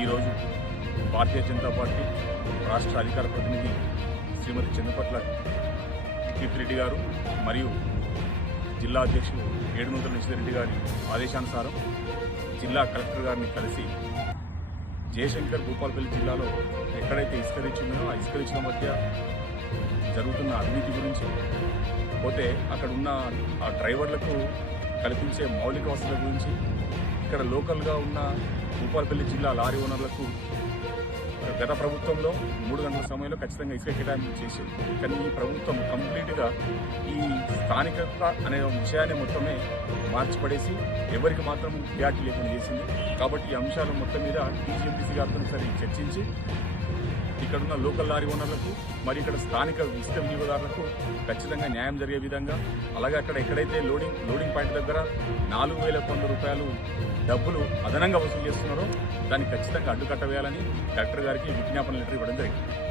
ఈరోజు భారతీయ జనతా పార్టీ రాష్ట్ర అధికార ప్రతినిధి శ్రీమతి చంద్రపట్ల కీర్తిరెడ్డి గారు మరియు జిల్లా అధ్యక్షులు ఏడునూతల నిశ్చితరెడ్డి గారి ఆదేశానుసారం జిల్లా కలెక్టర్ గారిని కలిసి జయశంకర్ భూపాలపల్లి జిల్లాలో ఎక్కడైతే ఇసుక రీచ్ ఉన్నాయో ఆ ఇసుక రీచ్ల మధ్య జరుగుతున్న అవినీతి గురించి, పోతే అక్కడ ఉన్న ఆ డ్రైవర్లకు కల్పించే మౌలిక వసతుల గురించి, ఇక్కడ లోకల్గా ఉన్న భూపాలపల్లి జిల్లా లారీ ఓనర్లకు గత ప్రభుత్వంలో 3 గంటల సమయంలో ఖచ్చితంగా ఇసుక కేటాయింపు చేసేది. కానీ ఈ ప్రభుత్వం కంప్లీట్గా ఈ స్థానికత అనే విషయాన్ని మొత్తమే మార్చిపడేసి ఎవరికి మాత్రం క్లారిటీ లేకుండా చేసింది. కాబట్టి ఈ అంశాల మొత్తం మీద టీజీఎంటీసీ గారితో సరే చర్చించి ఇక్కడున్న లోకల్ లారీ ఓనర్లకు మరి ఇక్కడ స్థానిక ఇసుక వినియోగదారులకు ఖచ్చితంగా న్యాయం జరిగే విధంగా, అలాగే అక్కడ ఎక్కడైతే లోడింగ్ పాయింట్ దగ్గర 4,100 రూపాయలు డబ్బులు అదనంగా వసూలు చేస్తున్నారో దాన్ని ఖచ్చితంగా అడ్డుకట్ట వేయాలని కలెక్టర్ గారికి విజ్ఞాపన లెటర్ ఇవ్వడం జరిగింది.